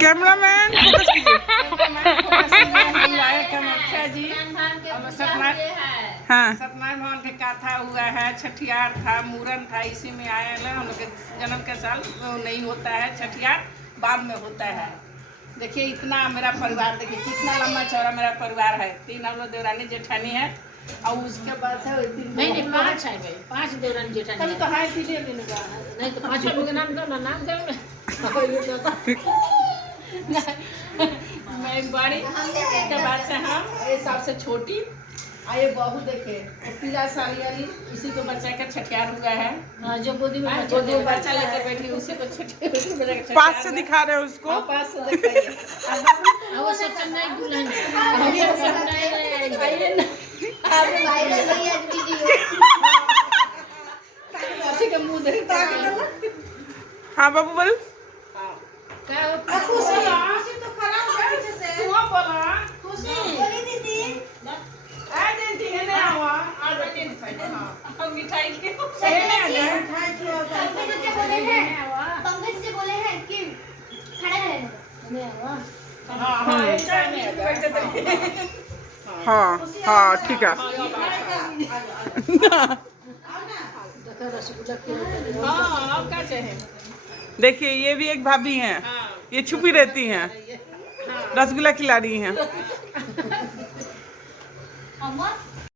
Cameraman focus कीजिए। कामाख्या जी हाँ सत्यनारायण भगवान के कथा हुआ है, छठियार था, मूरन था, इसी में आए हैं। हम लोग के जन्म के साल नहीं होता है, छठियार बाद में होता है। देखिए इतना मेरा परिवार, देखिए कितना लंबा चौड़ा मेरा परिवार है। 3 हम लोग देवरानी जेठानी है और उसके बाद से नहीं 5 है भाई, 5 देवरानी जेठानी कभी तो है तीन दिन का नहीं तो 5 लोग के नाम दो ना, नाम दो मैं बड़ी, उसके बाद से हम ये सबसे छोटी और ये बहू देखे पीला साड़ी वाली, इसी को बच्चा का छठियार हुआ है। जो गोदी में बच्चा लेकर बैठी उसी को छठियार पास से दिखा रहे हो उसको। पास से दिखाइए। वो सबसे नई दुल्हन है। अच्छी के मुंह देखता है। हाँ बाबू बोल। क्या खुशी तो खराब है से तू बोला खुशी आ देती है ना आवा आ बेटी हम मिठाई के सही में आ जाए। पंकज जी बोले हैं कि खड़े रहने हां हां ऐसा नहीं है। हाँ हाँ ठीक है। देखो रसगुल्ला के हां अब क्या चाहिए। देखिए ये भी एक भाभी हैं, ये छुपी रहती हैं, रसगुल्ला खिला रही हैं। अमर